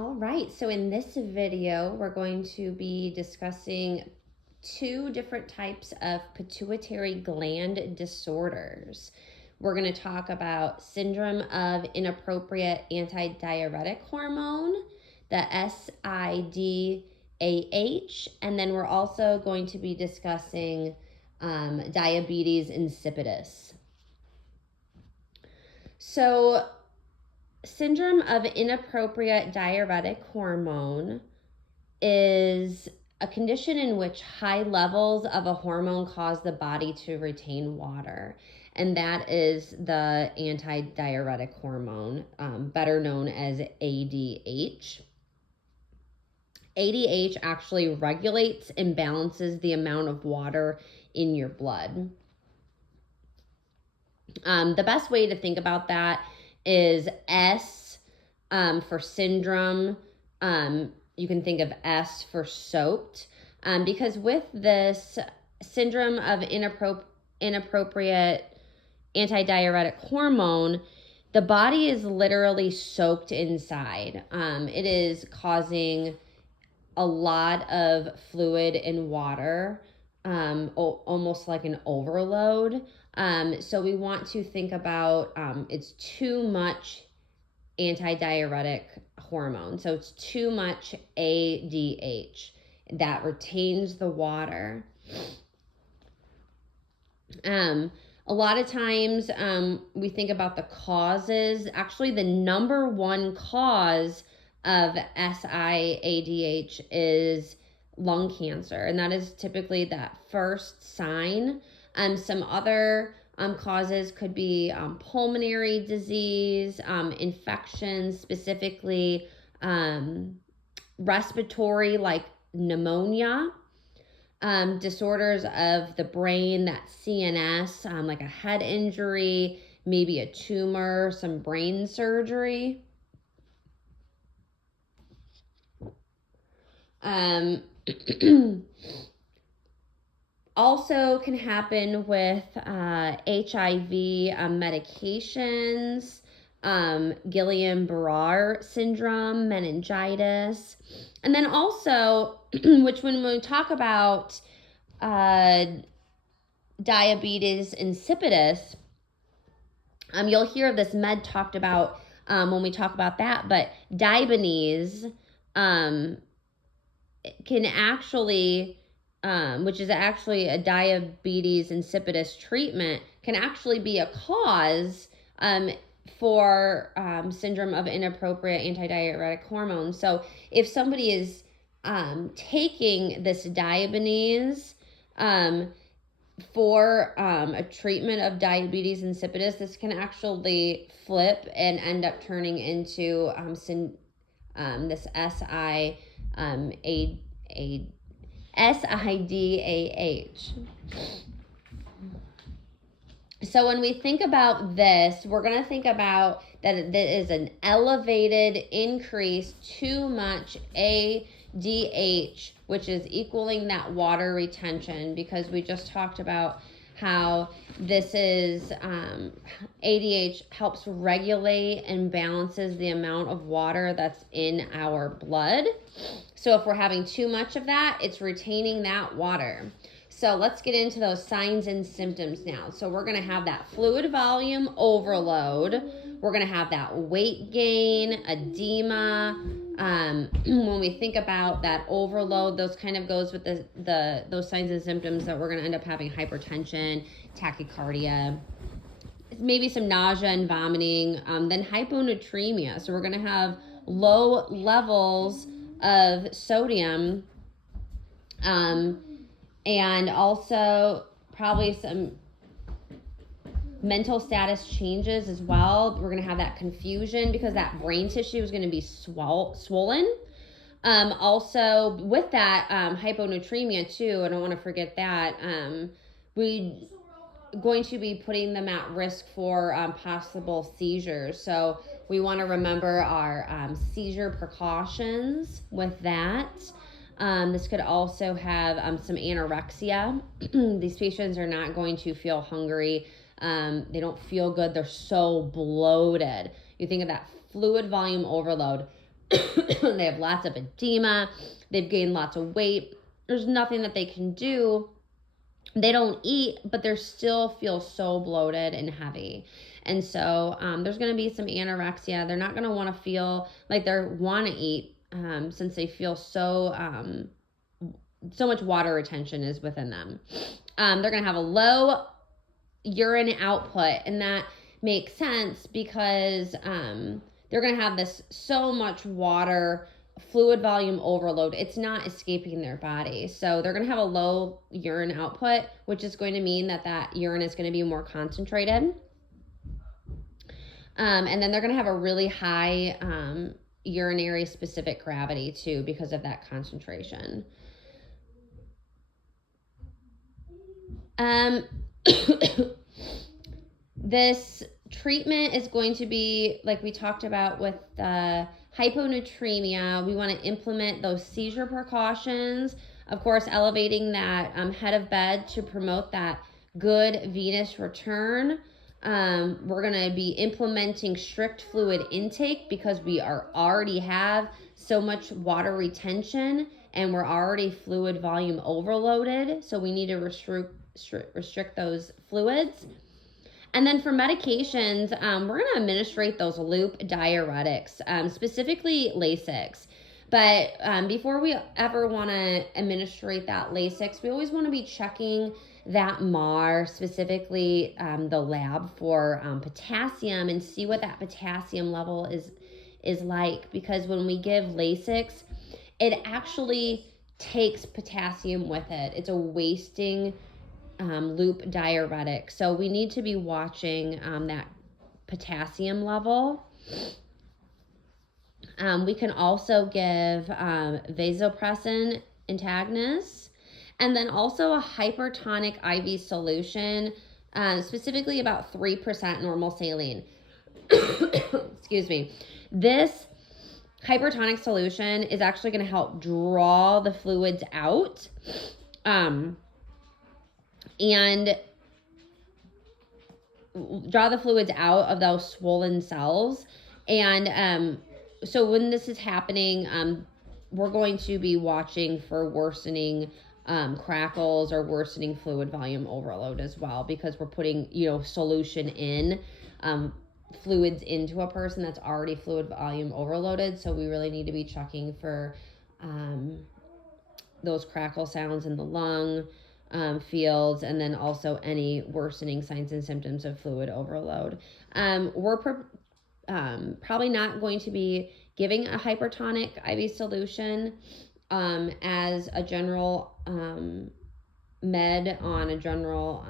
All right, so in this video, we're going to be discussing two different types of pituitary gland disorders. We're going to talk about syndrome of inappropriate antidiuretic hormone, the SIDAH, and then we're also going to be discussing diabetes insipidus. So, syndrome of inappropriate diuretic hormone is a condition in which high levels of a hormone cause the body to retain water, and that is the antidiuretic hormone, better known as ADH. ADH actually regulates and balances the amount of water in your blood. The best way to think about that is S for syndrome. You can think of S for soaked, because with this syndrome of inappropriate antidiuretic hormone, the body is literally soaked inside. It is causing a lot of fluid and water, almost like an overload. So we want to think about it's too much antidiuretic hormone. So it's too much ADH that retains the water. A lot of times we think about the causes. Actually, the number one cause of SIADH is lung cancer, and that is typically that first sign. Some other causes could be pulmonary disease, infections, specifically respiratory, like pneumonia, disorders of the brain, that CNS, like a head injury, maybe a tumor, some brain surgery. Also can happen with HIV medications, Guillain-Barré syndrome, meningitis, and then also, which when we talk about diabetes insipidus, you'll hear of this med talked about when we talk about that, but diabetes can actually, which is actually a diabetes insipidus treatment, can actually be a cause for syndrome of inappropriate antidiuretic hormone. So if somebody is taking this diabetes for a treatment of diabetes insipidus, this can actually flip and end up turning into this SIDAH. So when we think about this, we're going to think about that it is an elevated increase, too much ADH, which is equaling that water retention, because we just talked about how this is ADH helps regulate and balances the amount of water that's in our blood. So if we're having too much of that, it's retaining that water. So let's get into those signs and symptoms now. So we're going to have that fluid volume overload. We're going to have that weight gain, edema. When we think about that overload, those kind of goes with those signs and symptoms that we're going to end up having hypertension, tachycardia, maybe some nausea and vomiting, then hyponatremia. So we're going to have low levels of sodium, and also probably some mental status changes as well. We're going to have that confusion because that brain tissue is going to be swollen. Also, with that hyponatremia too, I don't want to forget that, we're going to be putting them at risk for possible seizures. So we want to remember our seizure precautions with that. This could also have some anorexia. These patients are not going to feel hungry. They don't feel good. They're so bloated. You think of that fluid volume overload. They have lots of edema. They've gained lots of weight. There's nothing that they can do. They don't eat, but they still feel so bloated and heavy. And so there's going to be some anorexia. They're not going to want to feel like they want to eat since they feel so much water retention is within them. They're going to have a low urine output, and that makes sense because they're going to have this so much water fluid volume overload. It's not escaping their body. So they're going to have a low urine output, which is going to mean that urine is going to be more concentrated. And then they're going to have a really high urinary specific gravity too because of that concentration. This treatment is going to be, like we talked about with the hyponatremia, we want to implement those seizure precautions. Of course, elevating that head of bed to promote that good venous return. We're going to be implementing strict fluid intake because we already have so much water retention and we're already fluid volume overloaded. So we need to restrict those fluids. And then for medications, we're going to administrate those loop diuretics, specifically Lasix. But before we ever want to administrate that Lasix, we always want to be checking that MAR, specifically the lab for potassium, and see what that potassium level is like. Because when we give Lasix, it actually takes potassium with it. It's a wasting loop diuretic. So we need to be watching that potassium level. We can also give vasopressin antagonists, and then also a hypertonic IV solution, specifically about 3% normal saline. Excuse me. This hypertonic solution is actually going to help draw the fluids out. And draw the fluids out of those swollen cells. And so when this is happening, we're going to be watching for worsening crackles or worsening fluid volume overload as well, because we're putting, solution in, fluids into a person that's already fluid volume overloaded. So we really need to be checking for those crackle sounds in the lung fields, and then also any worsening signs and symptoms of fluid overload. We're probably not going to be giving a hypertonic IV solution as a general med on a general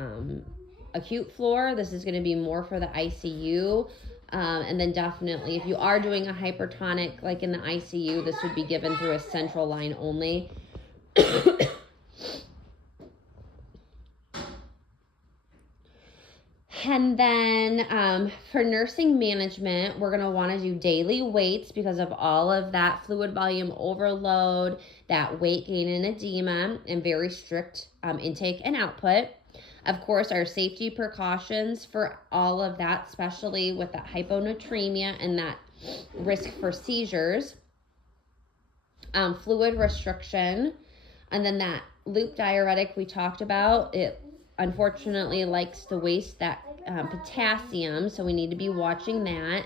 acute floor. This is going to be more for the ICU. And then definitely if you are doing a hypertonic like in the ICU, this would be given through a central line only. And then for nursing management, we're going to want to do daily weights because of all of that fluid volume overload, that weight gain and edema, and very strict intake and output. Of course, our safety precautions for all of that, especially with that hyponatremia and that risk for seizures. Fluid restriction, and then that loop diuretic we talked about, it unfortunately likes to waste that potassium, so we need to be watching that.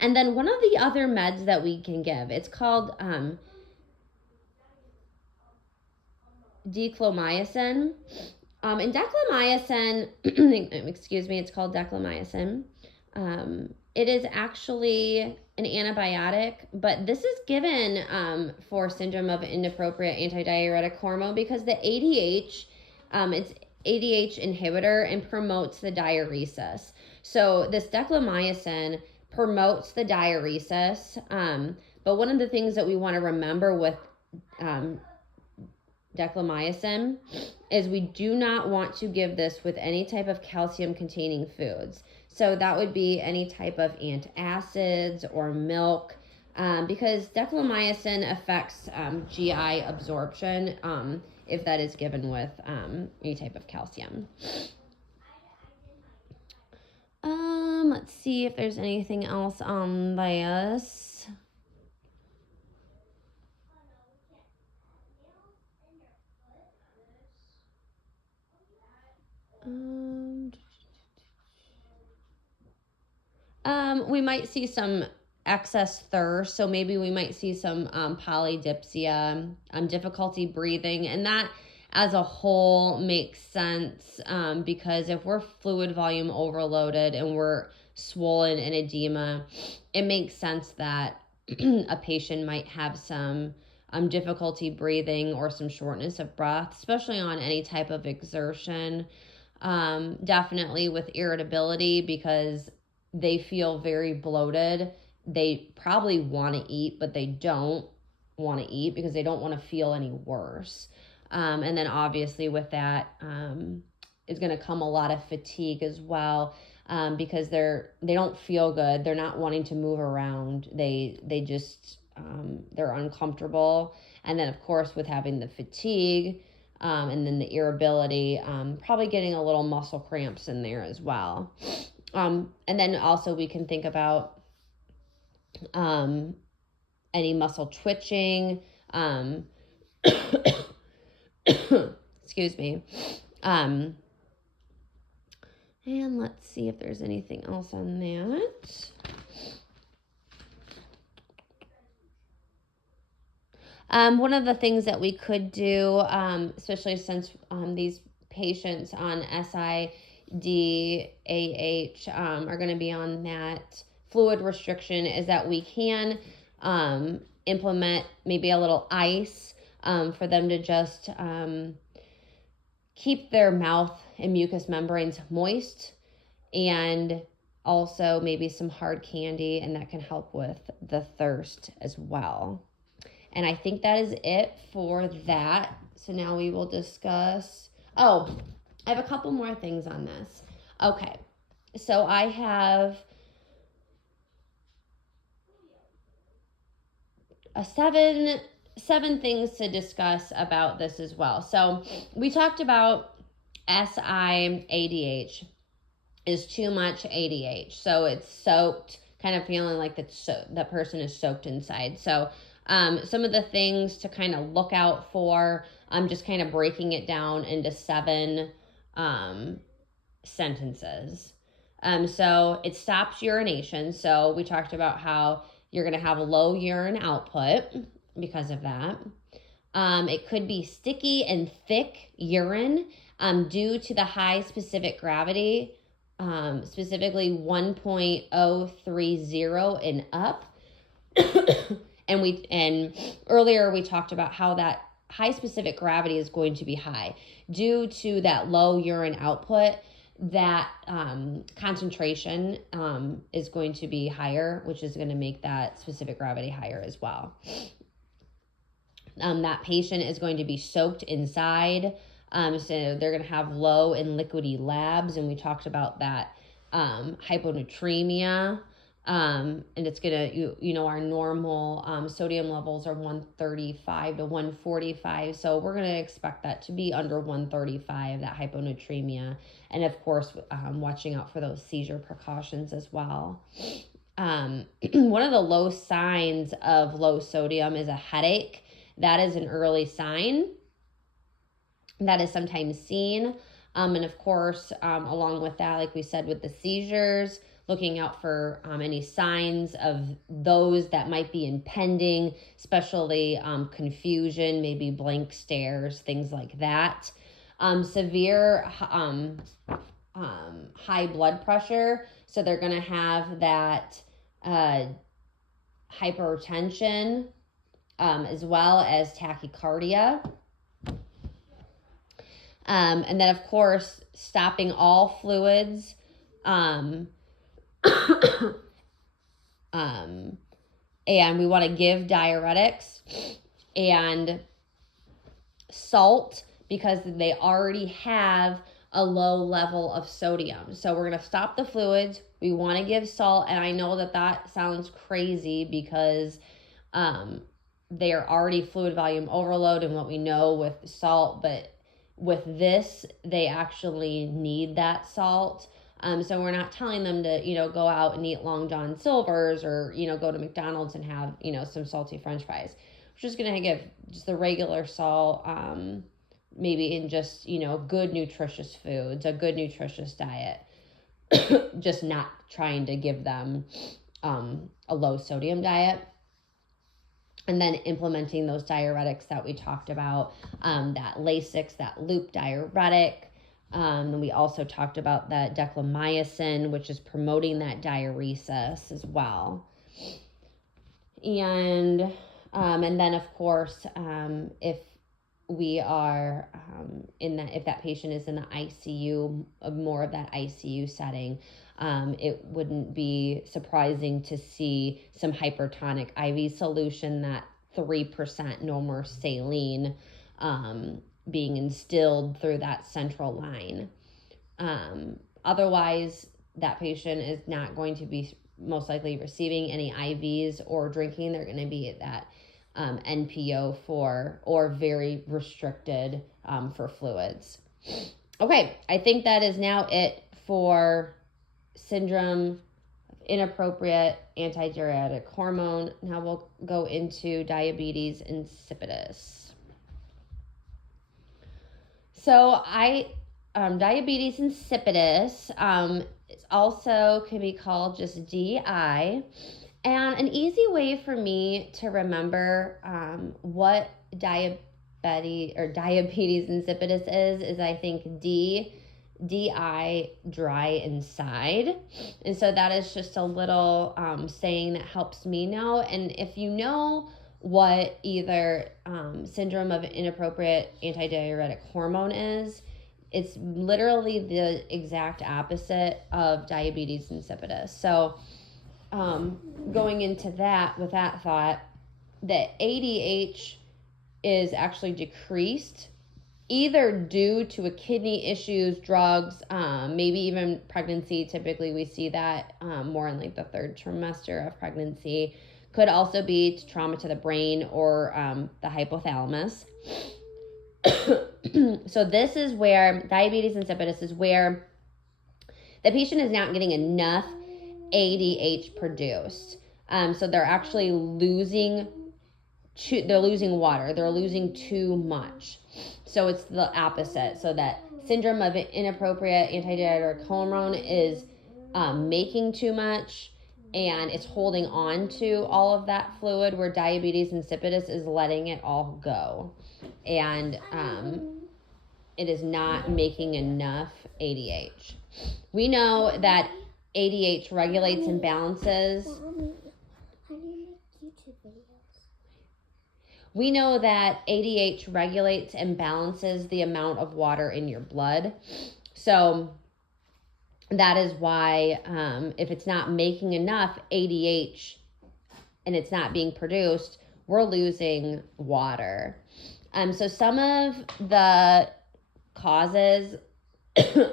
And then one of the other meds that we can give, it's called declomycin. And declomycin, excuse me, it's called declomycin. It is actually an antibiotic, but this is given for syndrome of inappropriate antidiuretic hormone because the ADH, it's ADH inhibitor and promotes the diuresis. So this declomycin promotes the diuresis. But one of the things that we want to remember with declomycin is we do not want to give this with any type of calcium containing foods. So that would be any type of antacids or milk, because declomycin affects GI absorption if that is given with any type of calcium. Let's see if there's anything else on this. We might see some excess thirst, so maybe we might see some polydipsia, difficulty breathing, and that as a whole makes sense because if we're fluid volume overloaded and we're swollen and edema, it makes sense that a patient might have some difficulty breathing or some shortness of breath, especially on any type of exertion. Definitely with irritability because they feel very bloated. They probably want to eat, but they don't want to eat because they don't want to feel any worse. And then obviously with that is going to come a lot of fatigue as well because they don't feel good. They're not wanting to move around. They just they're uncomfortable. And then of course with having the fatigue and then the irritability, probably getting a little muscle cramps in there as well. And then also we can think about any muscle twitching. Excuse me. And let's see if there's anything else on that. One of the things that we could do, especially since these patients on SIADH are going to be on that fluid restriction, is that we can implement maybe a little ice for them to just keep their mouth and mucous membranes moist, and also maybe some hard candy, and that can help with the thirst as well. And I think that is it for that. So now we will discuss, I have a couple more things on this. Okay, so I have seven things to discuss about this as well. So we talked about SIADH is too much ADH. So it's soaked, kind of feeling like that person is soaked inside. So some of the things to kind of look out for, I'm just kind of breaking it down into 7 sentences. So it stops urination. So we talked about how you're going to have a low urine output because of that. It could be sticky and thick urine due to the high specific gravity, specifically 1.030 and up. And earlier we talked about how that high specific gravity is going to be high due to that low urine output. That concentration is going to be higher, which is going to make that specific gravity higher as well. That patient is going to be soaked inside. So they're going to have low and liquidy labs, and we talked about that hyponatremia. And it's gonna, our normal sodium levels are 135 to 145. So we're gonna expect that to be under 135, that hyponatremia. And of course, watching out for those seizure precautions as well. One of the low signs of low sodium is a headache. That is an early sign that is sometimes seen. And of course, along with that, like we said, with the seizures, looking out for any signs of those that might be impending, especially confusion, maybe blank stares, things like that. Severe high blood pressure, so they're going to have that hypertension as well as tachycardia. And then, of course, stopping all fluids. And we want to give diuretics and salt because they already have a low level of sodium. So we're going to stop the fluids. We want to give salt. And I know that sounds crazy because they are already fluid volume overload and what we know with salt, but with this, they actually need that salt. So we're not telling them to, go out and eat Long John Silver's or, go to McDonald's and have, some salty French fries. We're just going to give just the regular salt maybe in just, good nutritious foods, a good nutritious diet, just not trying to give them a low sodium diet. And then implementing those diuretics that we talked about, that Lasix, that loop diuretic. And we also talked about that declamycin, which is promoting that diuresis as well. And then, of course, if we are if that patient is in the ICU, more of that ICU setting, it wouldn't be surprising to see some hypertonic IV solution, that 3% no more saline being instilled through that central line. Otherwise, that patient is not going to be most likely receiving any IVs or drinking. They're going to be at that NPO or very restricted for fluids. Okay, I think that is now it for syndrome of inappropriate antidiuretic hormone. Now we'll go into diabetes insipidus. So diabetes insipidus also can be called just DI. And an easy way for me to remember what diabetes insipidus is I think DI, dry inside. And so that is just a little saying that helps me know. And if you know what either syndrome of inappropriate antidiuretic hormone is, it's literally the exact opposite of diabetes insipidus. So going into that with that thought, that ADH is actually decreased either due to a kidney issues, drugs, maybe even pregnancy. Typically we see that more in like the third trimester of pregnancy. Could also be trauma to the brain or the hypothalamus. So this is where diabetes insipidus is where the patient is not getting enough ADH produced. So they're actually losing water. They're losing too much. So it's the opposite. So that syndrome of inappropriate antidiuretic hormone is making too much and it's holding on to all of that fluid, where diabetes insipidus is letting it all go. And it is not making enough ADH. We know that ADH regulates and balances. We know that ADH regulates and balances the amount of water in your blood. So that is why if it's not making enough ADH and it's not being produced, we're losing water. So some of the causes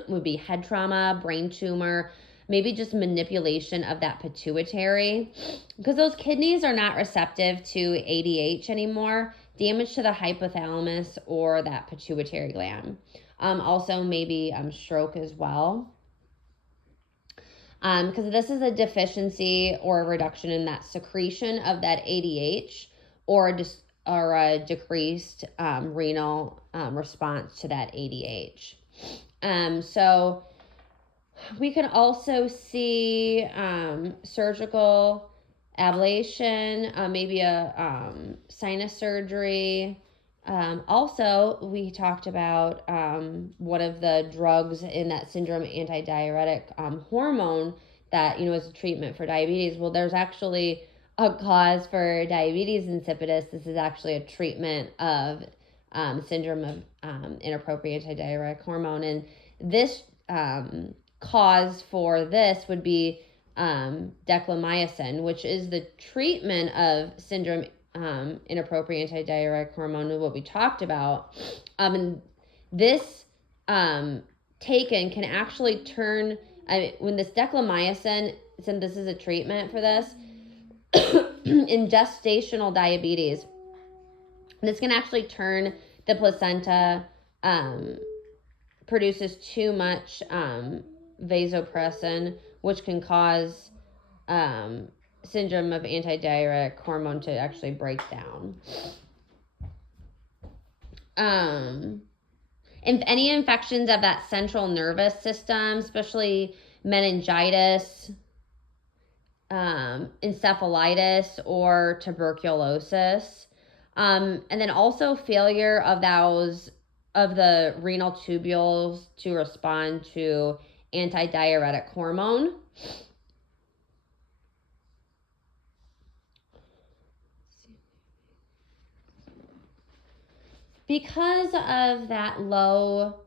would be head trauma, brain tumor, maybe just manipulation of that pituitary, because those kidneys are not receptive to ADH anymore, damage to the hypothalamus or that pituitary gland. Also maybe stroke as well. Because this is a deficiency or a reduction in that secretion of that ADH or a decreased renal response to that ADH. So we can also see surgical ablation, maybe a sinus surgery. Also, we talked about one of the drugs in that syndrome antidiuretic hormone that, is a treatment for diabetes. Well, there's actually a cause for diabetes insipidus. This is actually a treatment of syndrome of inappropriate antidiuretic hormone. And this cause for this would be declamycin, which is the treatment of syndrome inappropriate antidiuretic hormone, what we talked about. And this taken can actually turn, when this declamycin, since this is a treatment for this, in gestational diabetes, this can actually turn the placenta, produces too much vasopressin, which can cause syndrome of antidiuretic hormone to actually break down. any infections of that central nervous system, especially meningitis, encephalitis, or tuberculosis. And then also failure of the renal tubules to respond to antidiuretic hormone. Because of that low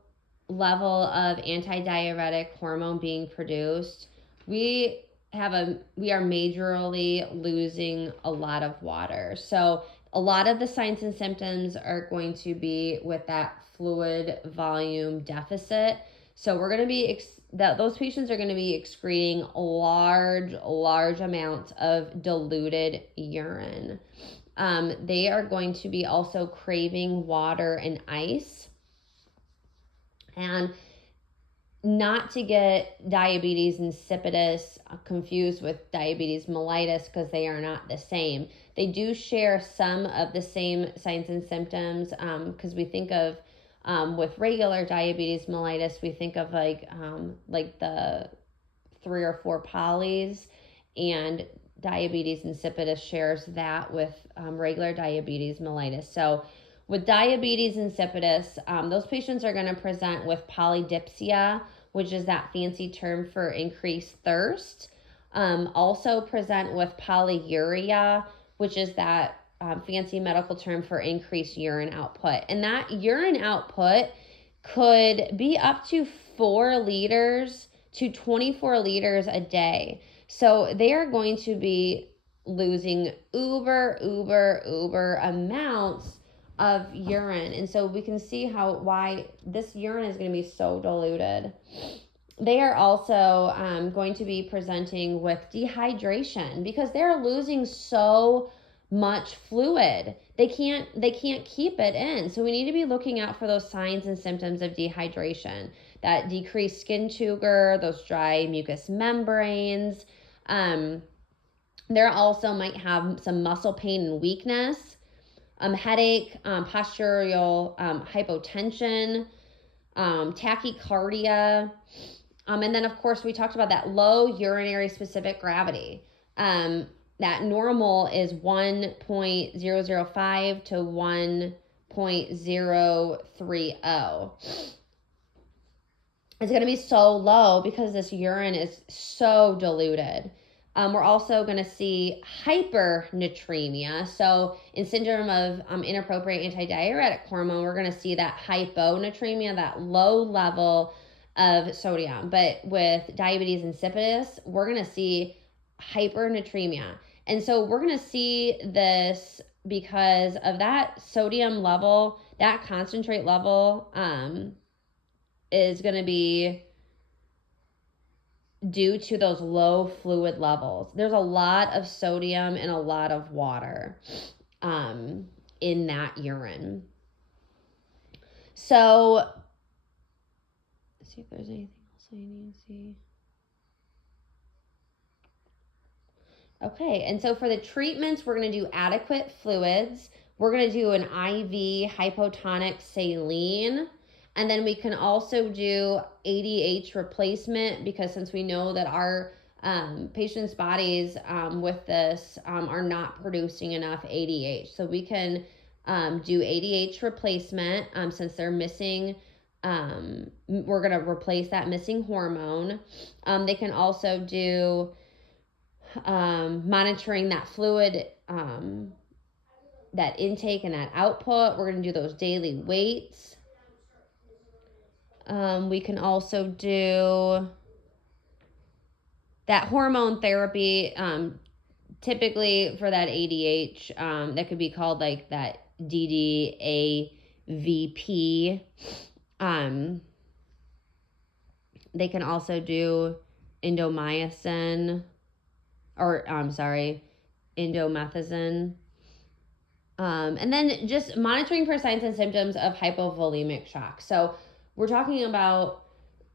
level of antidiuretic hormone being produced, we are majorly losing a lot of water. So a lot of the signs and symptoms are going to be with that fluid volume deficit. So we're going to be those patients are going to be excreting large amounts of diluted urine. They are going to be also craving water and ice. And not to get diabetes insipidus confused with diabetes mellitus, because they are not the same. They do share some of the same signs and symptoms, because we think of with regular diabetes mellitus, we think of like the 3 or 4 polys, and diabetes insipidus shares that with regular diabetes mellitus. So with diabetes insipidus, those patients are going to present with polydipsia, which is that fancy term for increased thirst. Also present with polyuria, which is that fancy medical term for increased urine output. And that urine output could be up to 4 liters to 24 liters a day. So they are going to be losing uber amounts of urine. And so we can see why this urine is going to be so diluted. They are also going to be presenting with dehydration because they're losing so much fluid. They can't keep it in. So we need to be looking out for those signs and symptoms of dehydration. That decreased skin turgor, those dry mucous membranes. There also might have some muscle pain and weakness, headache, postural hypotension, tachycardia. And then, of course, we talked about that low urinary specific gravity. That normal is 1.005 to 1.030. It's going to be so low because this urine is so diluted. We're also going to see hypernatremia. So in syndrome of inappropriate antidiuretic hormone, we're going to see that hyponatremia, that low level of sodium. But with diabetes insipidus, we're going to see hypernatremia. And so we're going to see this because of that sodium level, that concentrate level is going to be due to those low fluid levels. There's a lot of sodium and a lot of water in that urine. So, let's see if there's anything else I need to see. Okay, and so for the treatments, we're going to do adequate fluids. We're going to do an IV hypotonic saline. And then we can also do ADH replacement because since we know that our patients' bodies with this are not producing enough ADH. So we can do ADH replacement since they're missing. We're going to replace that missing hormone. They can also do monitoring that fluid, that intake and that output. We're going to do those daily weights. We can also do that hormone therapy, typically for that ADH, that could be called like that DDAVP. They can also do indomethacin. And then just monitoring for signs and symptoms of hypovolemic shock. So we're talking about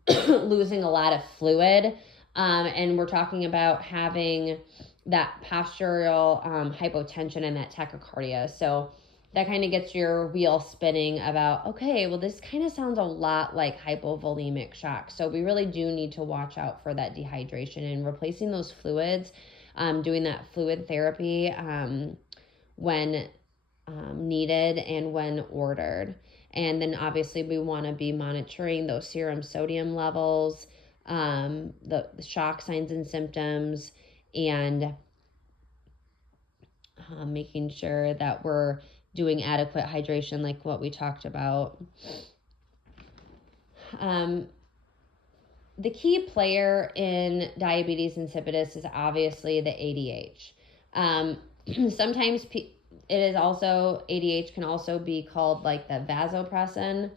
losing a lot of fluid, and we're talking about having that postural hypotension and that tachycardia. So that kind of gets your wheel spinning about, okay, well, this kind of sounds a lot like hypovolemic shock. So we really do need to watch out for that dehydration and replacing those fluids, doing that fluid therapy when needed and when ordered. And then obviously we want to be monitoring those serum sodium levels, the shock signs and symptoms, and making sure that we're doing adequate hydration like what we talked about. The key player in diabetes insipidus is obviously the ADH. Sometimes it is also, ADH can also be called like the vasopressin.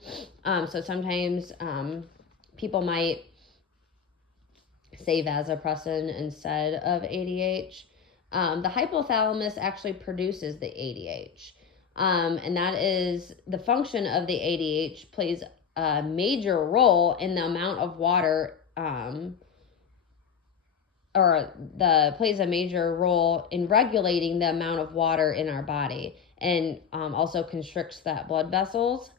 So sometimes people might say vasopressin instead of ADH. The hypothalamus actually produces the ADH. And that is the function of the ADH plays a major role in the amount of water, plays a major role in regulating the amount of water in our body, and also constricts that blood vessels.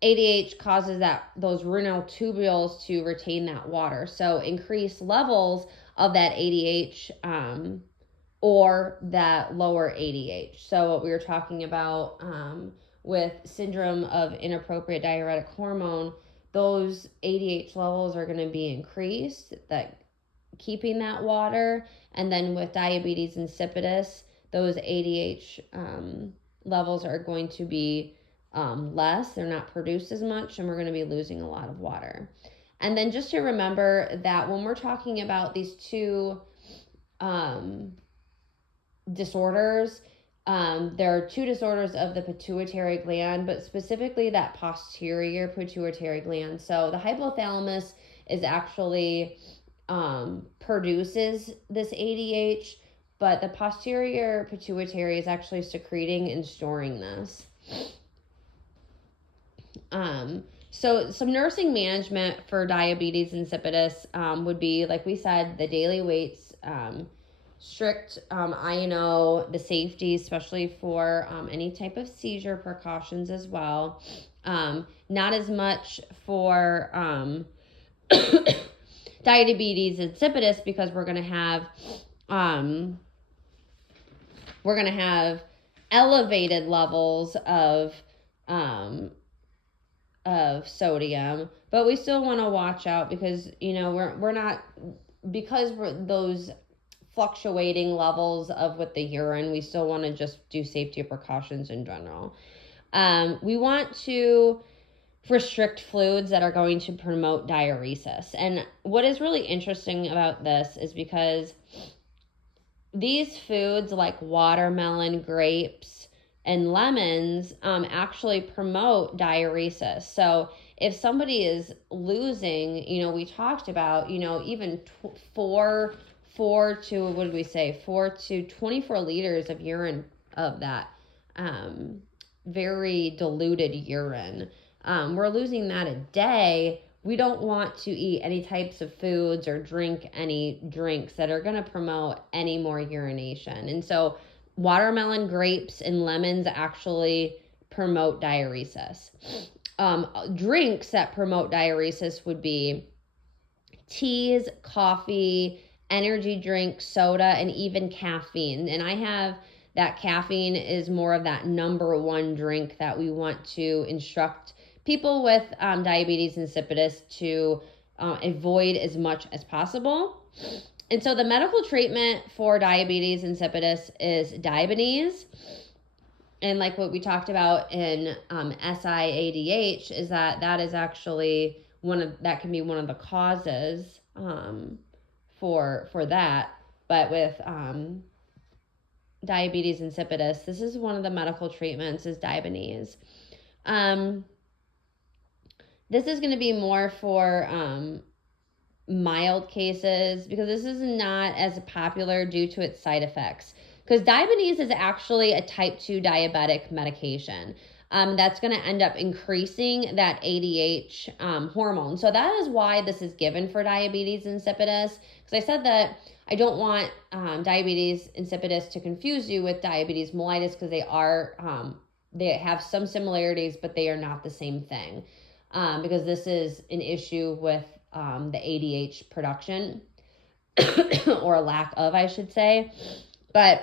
ADH causes those renal tubules to retain that water. So increased levels of that ADH or that lower ADH. So what we were talking about with syndrome of inappropriate diuretic hormone, those ADH levels are going to be increased, that keeping that water. And then with diabetes insipidus, those ADH levels are going to be less. They're not produced as much, and we're going to be losing a lot of water. And then just to remember that when we're talking about these two disorders, there are two disorders of the pituitary gland, but specifically that posterior pituitary gland. So the hypothalamus is actually produces this ADH, but the posterior pituitary is actually secreting and storing this. So some nursing management for diabetes insipidus would be, like we said, the daily weights, strict INO, the safety, especially for any type of seizure precautions as well. Not as much for diabetes insipidus, because we're going to have elevated levels of sodium, but we still want to watch out because we're not, because we're those fluctuating levels with the urine, we still want to just do safety precautions in general. We want to restrict fluids that are going to promote diuresis. And what is really interesting about this is because these foods like watermelon, grapes, and lemons actually promote diuresis. So if somebody is losing, we talked about, even 4 to 24 liters of urine, of that very diluted urine. We're losing that a day. We don't want to eat any types of foods or drink any drinks that are going to promote any more urination. And so watermelon, grapes, and lemons actually promote diuresis. Drinks that promote diuresis would be teas, coffee, energy drink, soda, and even caffeine. And I have that caffeine is more of that number one drink that we want to instruct people with diabetes insipidus to avoid as much as possible. And so the medical treatment for diabetes insipidus is Diabetes. And like what we talked about in SIADH is that is actually that can be one of the causes for that. But with diabetes insipidus, this is one of the medical treatments is Diabetes. This is going to be more for mild cases because this is not as popular due to its side effects. Because Diabetes is actually a type 2 diabetic medication that's going to end up increasing that ADH hormone. So that is why this is given for diabetes insipidus. Because I said that I don't want diabetes insipidus to confuse you with diabetes mellitus, because they have some similarities, but they are not the same thing, because this is an issue with the ADH production or lack of, I should say. But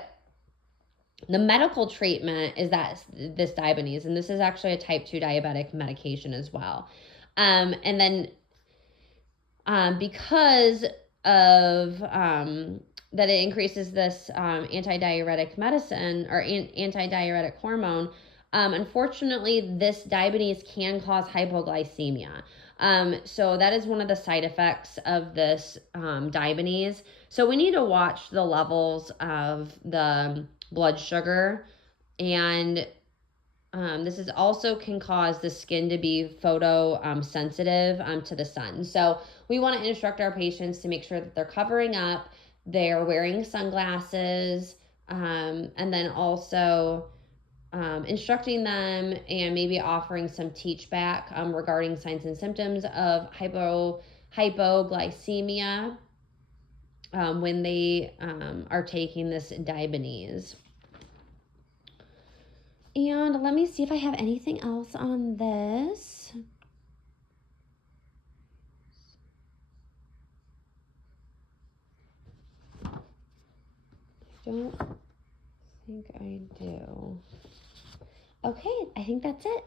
the medical treatment is that this diabetes, and this is actually a type 2 diabetic medication as well. And then because of that it increases this antidiuretic medicine or antidiuretic hormone, unfortunately, this diabetes can cause hypoglycemia. So that is one of the side effects of this diabetes. So we need to watch the levels of the blood sugar, and this is also can cause the skin to be photo sensitive to the sun. So we want to instruct our patients to make sure that they're covering up, they're wearing sunglasses, and then also instructing them and maybe offering some teach back regarding signs and symptoms of hypoglycemia when they are taking this diabetes. And let me see if I have anything else on this. I don't think I do. Okay, I think that's it.